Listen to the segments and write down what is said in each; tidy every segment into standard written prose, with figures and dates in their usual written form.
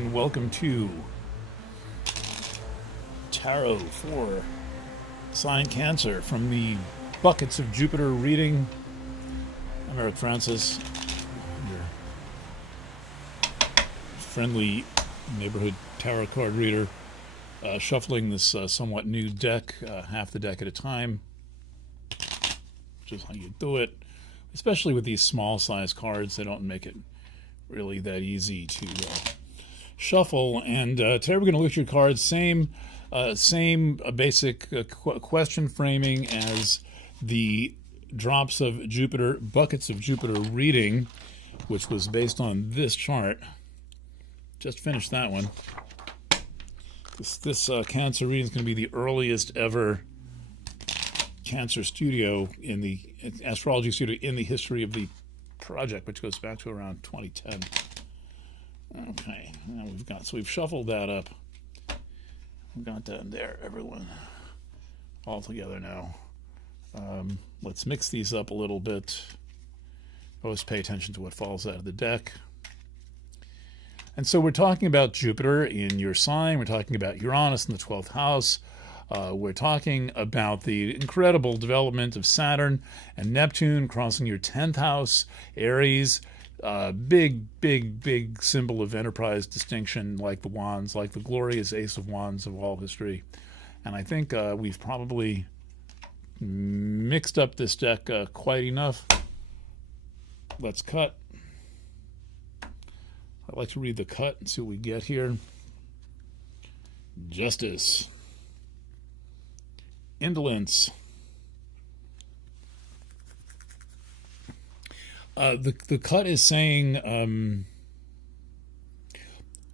and welcome to Tarot for Sign Cancer from the Buckets of Jupiter reading. I'm Eric Francis, your friendly neighborhood tarot card reader, shuffling this somewhat new deck, half the deck at a time, which is how you do it. Especially with these small size cards, they don't make it really that easy to shuffle. And today we're going to look at your cards. Same basic question framing as the drops of Jupiter, buckets of Jupiter reading, which was based on this chart. Just finished that one. This Cancer reading is going to be the earliest ever Cancer studio in the astrology studio in the history of the project, which goes back to around 2010. Okay, now we've shuffled that up. We've got that in there, everyone, all together now. Let's mix these up a little bit. Always pay attention to what falls out of the deck. And so we're talking about Jupiter in your sign. We're talking about Uranus in the 12th house. We're talking about the incredible development of Saturn and Neptune crossing your 10th house, Aries. Big symbol of enterprise distinction, like the wands, like the glorious Ace of Wands of all history. And I think we've probably mixed up this deck quite enough. Let's cut. I'd like to read the cut and see what we get here. Justice. Indolence. The cut is saying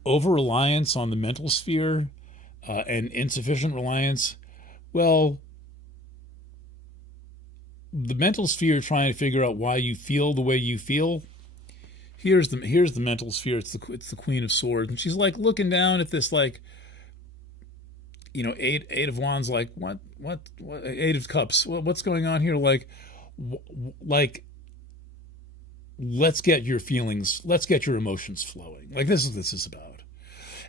over-reliance on the mental sphere and insufficient reliance. Well, the mental sphere trying to figure out why you feel the way you feel. Here's the mental sphere. It's the Queen of Swords, and she's like looking down at this, like, you know, eight of wands, like what Eight of Cups, what's going on here? Like let's get your feelings, let's get your emotions flowing. Like this is about.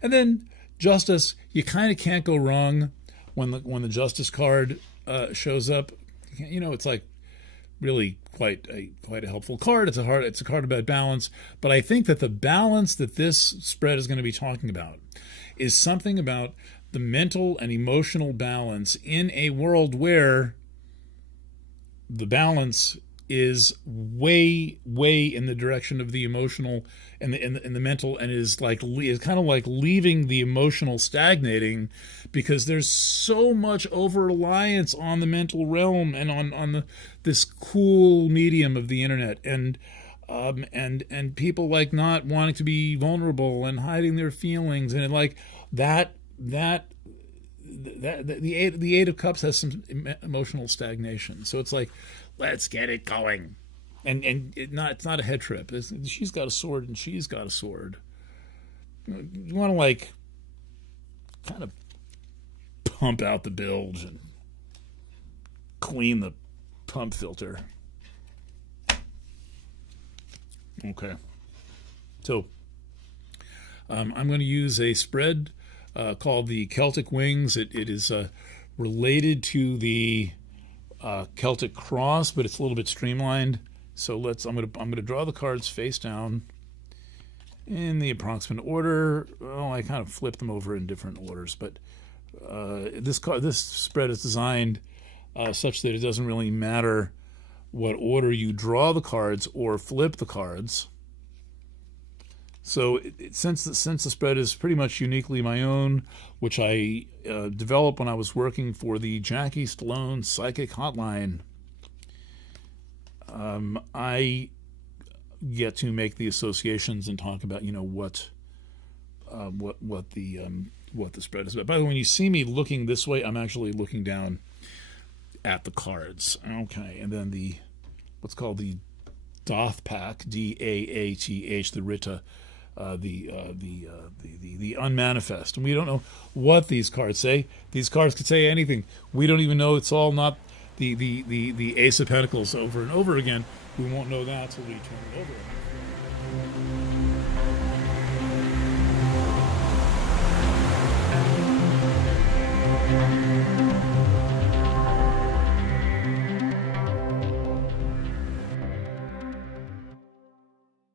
And then Justice, you kind of can't go wrong when the Justice card shows up. You know, it's like really quite a helpful card. It's a card about balance. But I think that the balance that this spread is going to be talking about is something about the mental and emotional balance in a world where the balance is way in the direction of the emotional and the mental, and is kind of like leaving the emotional stagnating, because there's so much over reliance on the mental realm and on this cool medium of the internet, and people like not wanting to be vulnerable and hiding their feelings, and like that the Eight of Cups has some emotional stagnation. So it's like, let's get it going, and it's not a head trip. She's got a sword and she's got a sword. You want to like kind of pump out the bilge and clean the pump filter. Okay, so I'm going to use a spread called the Celtic Wings. It is related to the Celtic Cross, but it's a little bit streamlined. So I'm gonna draw the cards face down in the approximate order. Well, I kind of flip them over in different orders, but this spread is designed such that it doesn't really matter what order you draw the cards or flip the cards. So since the spread is pretty much uniquely my own, which I developed when I was working for the Jackie Stallone Psychic Hotline, I get to make the associations and talk about, you know, what the spread is about. By the way, when you see me looking this way, I'm actually looking down at the cards. Okay, and then what's called the Doth Pack, Daath, the Rita. The unmanifest, and we don't know what these cards say. These cards could say anything. We don't even know. It's all not the Ace of Pentacles over and over again. We won't know that until we turn it over.